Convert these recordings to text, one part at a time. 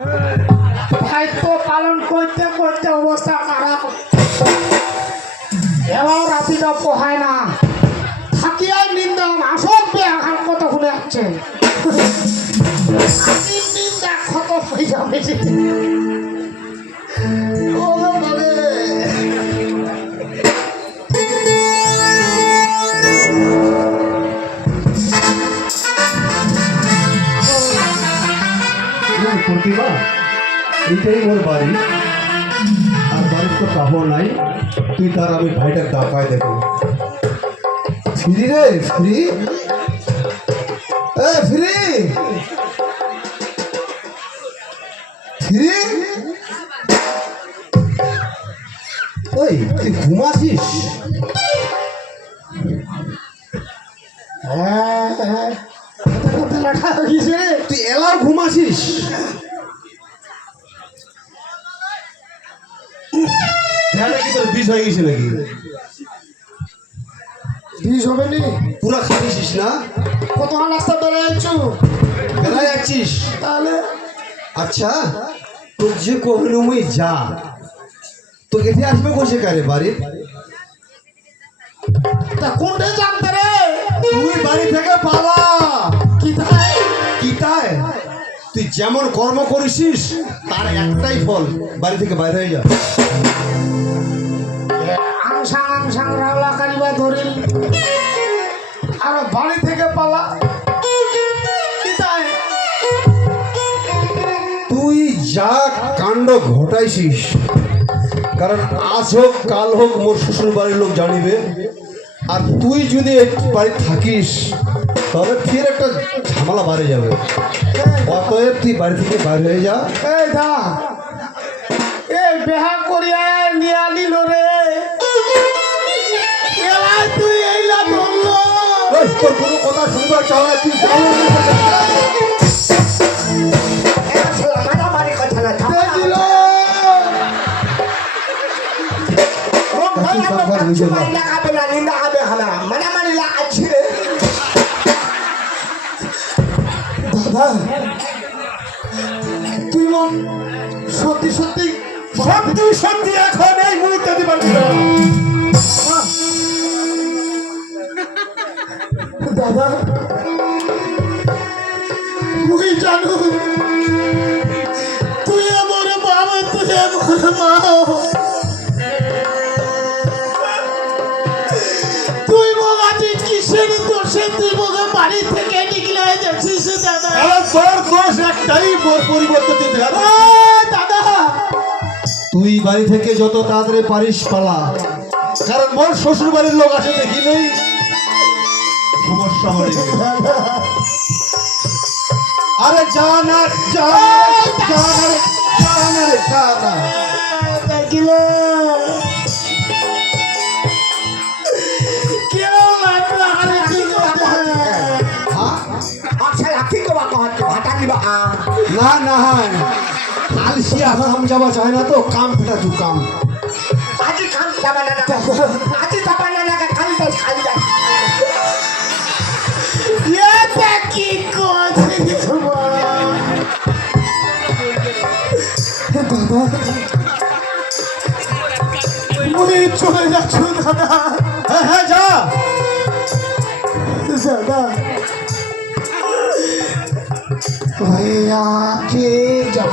দায়িত্ব পালন করতে করতে অবস্থা খারাপ। এবার রাতিটা পোহায় না। থাকিয়াই নিন্দন আসল বেহাল কত শুনে আসছে। আজির নিন্দা ক্ষত হয়ে যাবে ও প্রতিভা এইটাই ওর বাড়ি। আর বাড়ির তো কাপড় নাই। তুই তার আমি ভাইটার ডাকায় দেখো ফ্রি রে ফ্রি। এ ওই তুই ঘুমাছিস হ্যাঁ, হ্যাঁ। তুই এলাও ঘুমাছিস হয়ে গেছে নাকি? বিষ হবে নি পুরা খাইছিস না? কত রাস্তা বেড়াইছু বেলা যাচ্ছিস? তাহলে? আচ্ছা তোর যে কহিনু মুই যা তো এতে আসবে বসে কারে বাড়ি তা কোনটা জানতে রে? তুই বাড়ি থেকে পালা। কি তাই? কি তাই? তুই যেমন কর্ম করিসিস তার একটাই ফল। বাড়ি থেকে বাইরে হয়ে যা। আংসাং আংসাং রাওলা কারিবা ধরি। আর বাড়ি থেকে পালা। তুই যা কাণ্ড ঘটাইছিস কারণ আজ হোক কাল হোক মোর শ্বশুর বাড়ির লোক জানিবে। আর তুই যদি বাড়ি থাকিস তবে ফির একটা ঝামেলা বাড়ে যাবে। অতএব তুই বাড়ি থেকে বাইরে হয়ে যা। এই দা এই বেহা করিয়া নিয়া নিল রে। তোর কোনো কথা শুনবার চাও না। তুই তুই মন সত্যি সত্যি সত্যি সত্যি এখন এই মুহূর্তে দিবার জানো তুই আমার বাবা তুই আমার মা। তুই আজি কিসের দোষে তুই বাড়ি থেকে নিকলে যাচ্ছিস দাদা। তোর দোষ একটাই পরিবর্তন দাদা। তুই বাড়ি থেকে যত তাড়াতাড়ি পারিস পালা। কারণ মোর শ্বশুর বাড়ির লোক আছে দেখিলেই সমস্যা হয়ে যাবে আরে যা না যা না যা না রে, যা না না হ্যাঁ? না না। আলসি এখন যাওয়া চায় না তো কাম ফেটা তু কাম। এটা কি করছে বাবা মনে চলে যাচ্ছ দাদা হ্যাঁ হ্যাঁ যা দাদা ভাইয়া কে যা।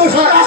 তোর কি দোষ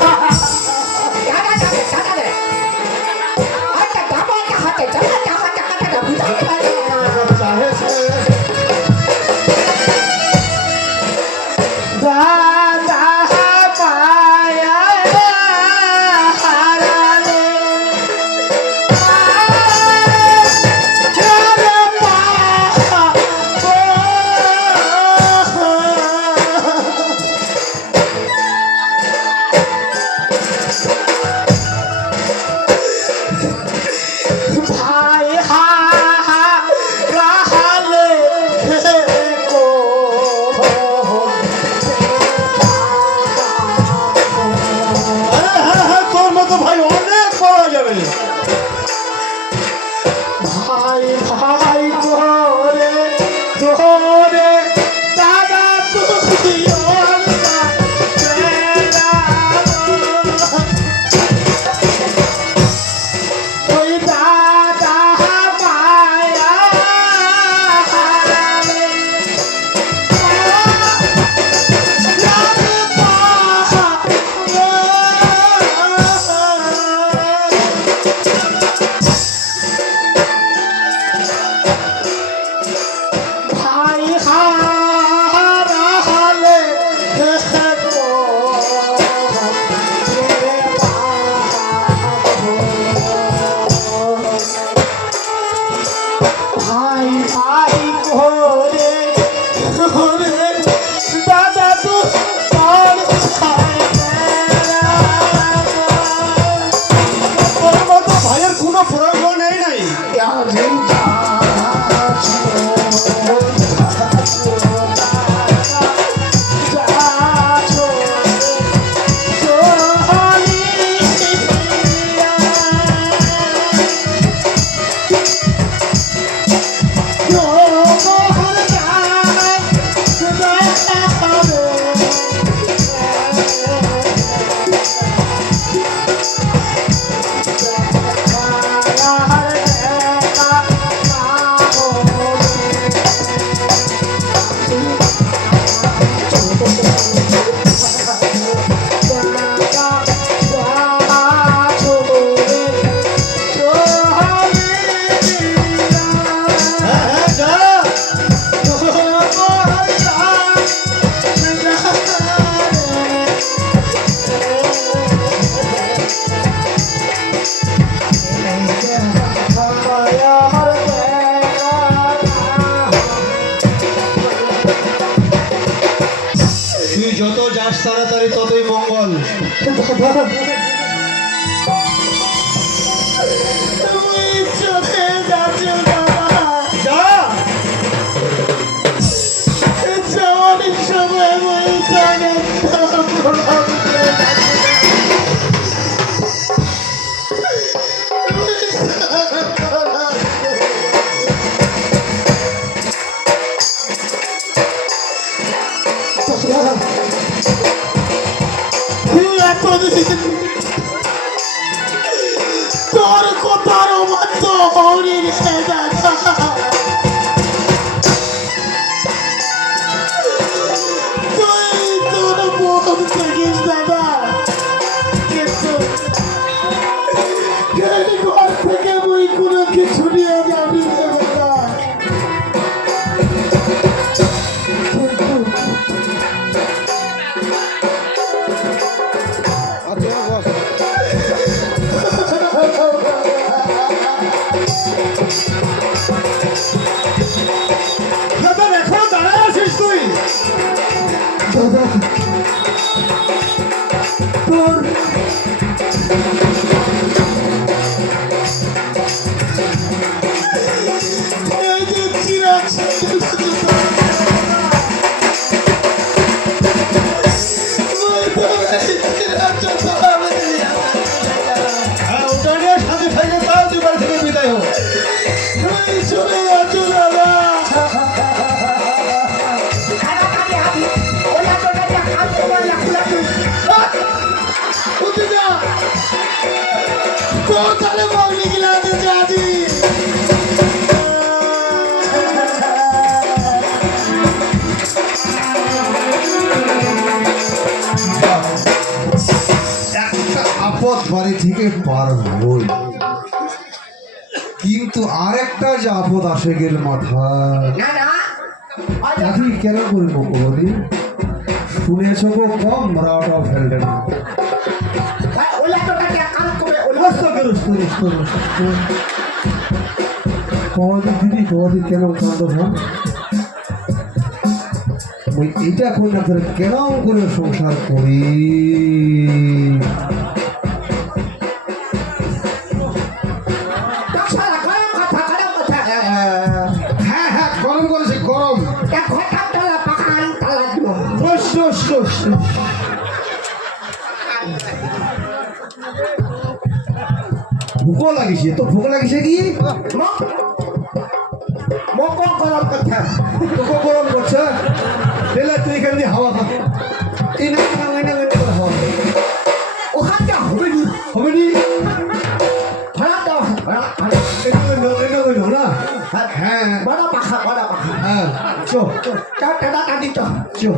চলে চিরাগ হ্যাঁ ওটা নিয়ে সাথে আপদ বাড়ি থেকে পার হই। কিন্তু আরেকটা যে আপদ আসে গেল চাকরি কেন করব বলি? শুনেছ গো কম রাট অফ হেল্ডেন ওই উল্লাটোটা দিয়ে কাম করে উল্লা রস্ত কে রস্ত রস্ত তোমাদের দিদি তোমাদের কেন কান্দ ভাব? ওই এইটা কই না করে কেন করে সংসার করি? ভোক লাগিছে তো ভোক লাগিছে কি? মোক মোক গরম কথা। তোকে গরম করছে তাহলে তুই এখান দিয়ে হাওয়া খা এই না না না না হাওয়া। ওখানটা হবে নি? হবে নি? হ্যাঁ বড় পাখা বড় পাখা। হ্যাঁ চো টাটা টাটি তো চো।